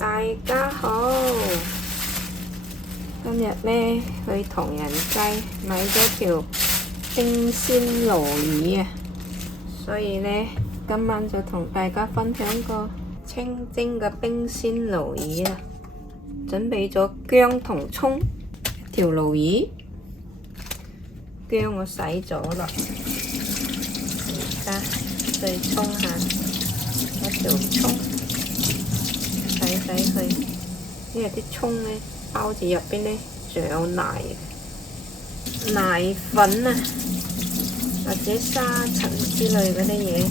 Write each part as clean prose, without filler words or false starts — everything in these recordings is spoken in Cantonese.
大家好，今日呢去唐人街買咗條冰鮮鱸魚啊，所以呢今晚就同大家分享個清蒸嘅冰鮮鱸魚啊。準備咗薑同葱，一條鱸魚，薑我洗咗啦，而家再沖下一條葱。洗佢，因為啲葱呢包住入邊呢仲有奶粉啊，或者沙塵之類嗰啲嘢，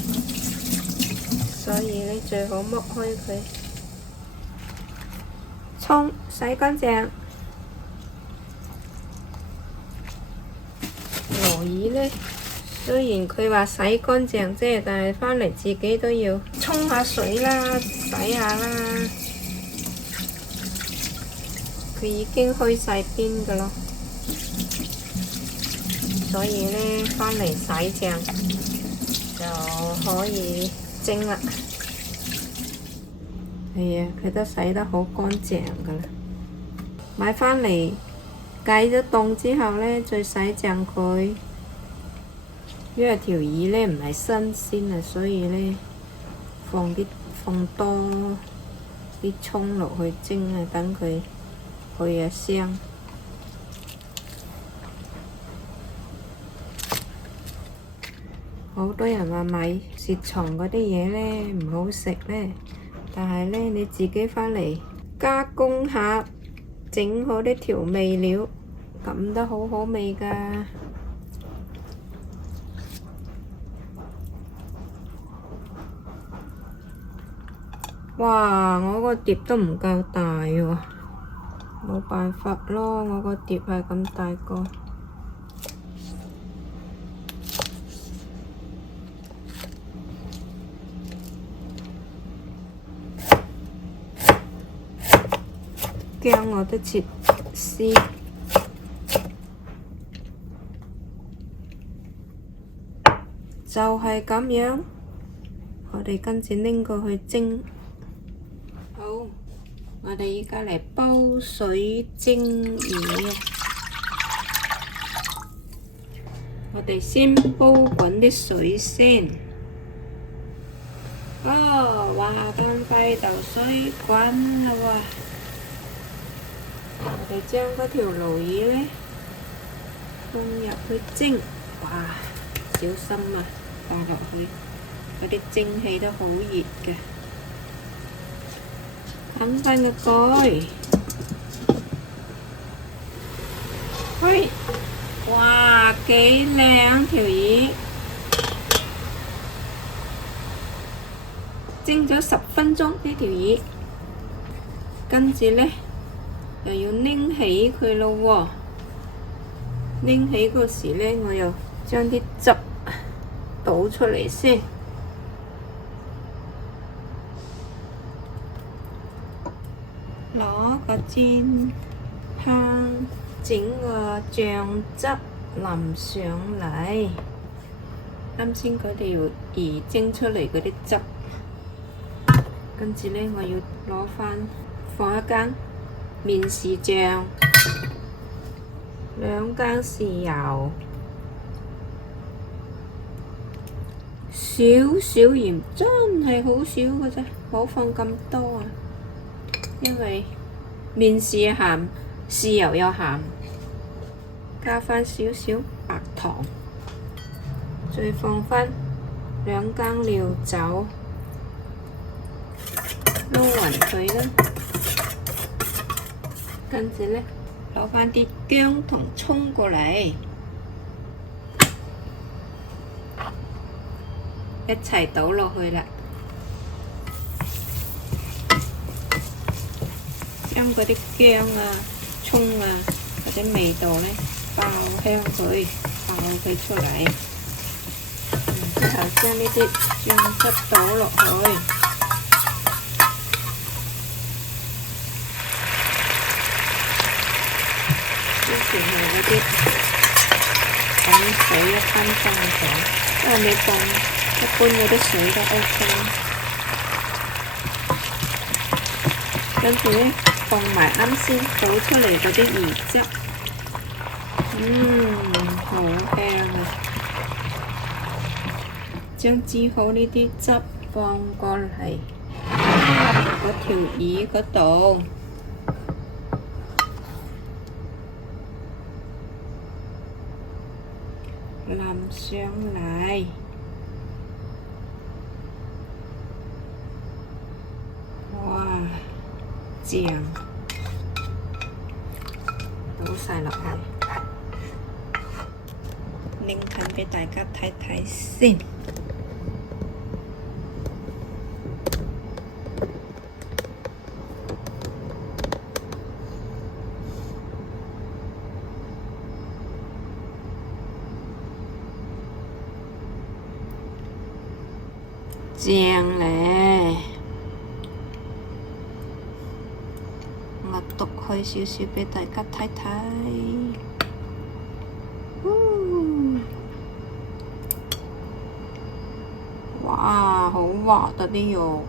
所以呢最好剝開佢。葱洗乾淨，鱸魚呢雖然佢話洗乾淨啫，但係返嚟自己都要沖下水啦，洗下啦。佢已經開晒邊㗎咯，所以呢返嚟洗淨就可以蒸啦。係啊，佢都洗得好乾淨㗎啦。買返嚟解咗凍之後呢，再洗淨佢。因為條魚呢唔係新鮮啊，所以呢放多啲葱落去蒸啊，等佢去下香。好多人話買雪藏嗰啲嘢呢唔好食呢，但係呢你自己返嚟加工下，整好啲調味料，咁都好好味㗎。哇！我個碟都唔夠大喎，冇辦法咯，我個碟係咁大個。薑我都切絲，就係咁樣。我哋跟住拎過去蒸。好，我哋依家嚟煲水蒸魚啊！我哋先煲滾啲水先。哦，話咁快就水滾啦喎！我哋將嗰條鱸魚呢放入去蒸。哇，小心啊！放落去，嗰啲蒸氣都好熱嘅。冚返個蓋，嘿，哇，幾靚條魚！蒸咗10分鐘呢條魚，跟住呢又要拎起佢咯喎。拎起嗰時呢，我又將啲汁倒出嚟先。攞個煎香，整個醬汁淋上嚟。啱先嗰條魚蒸出嚟嗰啲汁，跟住呢，我要攞返放一羹麵豉醬，2羹豉油，少少鹽，真係好少嘅啫，冇放咁多啊！因為麵豉鹹，豉油又鹹，加返少少白糖，再放返2羹料酒，撈勻佢啦。跟住呢，攞返啲薑同葱過嚟，一齊倒落去啦。將嗰啲薑啊、葱啊或者味道呢爆香佢，爆佢出嚟。然之後將呢啲醬汁倒落去，之前係嗰啲滾水1分鐘咗，因為你放一般嗰啲水都 OK。跟住咧放埋啱先倒出嚟嗰啲魚汁，好香啊！將煮好呢啲汁放過嚟嗰條魚嗰度，淋上嚟。哇！醬倒晒落去，拎近俾大家睇睇先。正咧，我篤開少少俾大家睇睇。哇，好滑啊啲肉！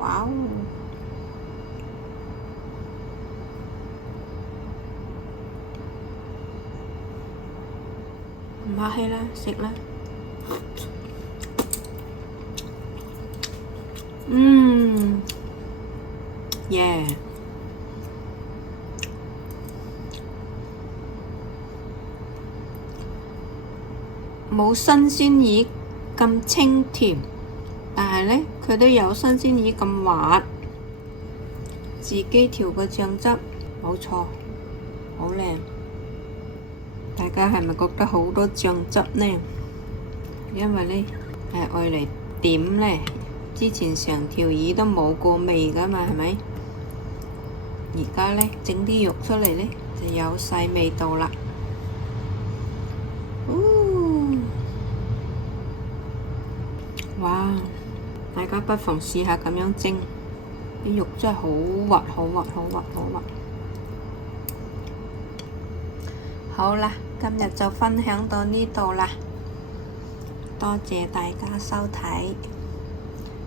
哇哦！唔客氣啦，食啦。耶！冇新鮮魚咁清甜，但係呢，佢都有新鮮魚咁滑。自己調個醬汁，冇錯，好靚。大家係咪覺得好多醬汁呢？因為呢係愛嚟點呢，之前成條魚都冇過味㗎嘛，係咪？而家呢，整啲肉出嚟呢，就有晒味道啦。哇！大家不妨試下咁樣蒸，啲肉真係好滑，好滑，好滑，好滑。好啦，今日就分享到呢度啦，多謝大家收睇，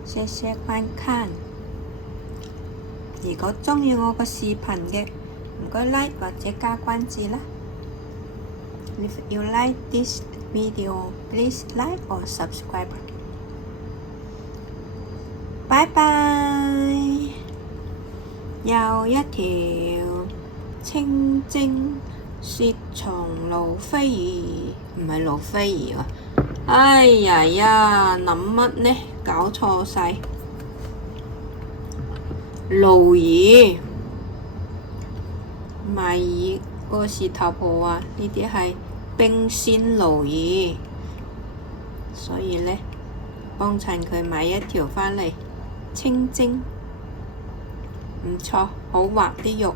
謝謝觀看。如果鍾意我個視頻嘅，唔該 like 或者加關注啦。If you like this video, please like or subscribe. 拜拜！又一條清蒸雪藏魯菲魚，唔係魯菲魚啊！哎呀呀，諗乜呢？搞錯晒。鱸魚，賣魚嗰個事頭婆話呢啲係冰鮮鱸魚，所以呢，幫襯佢買一條返嚟清蒸，唔錯，好滑啲肉。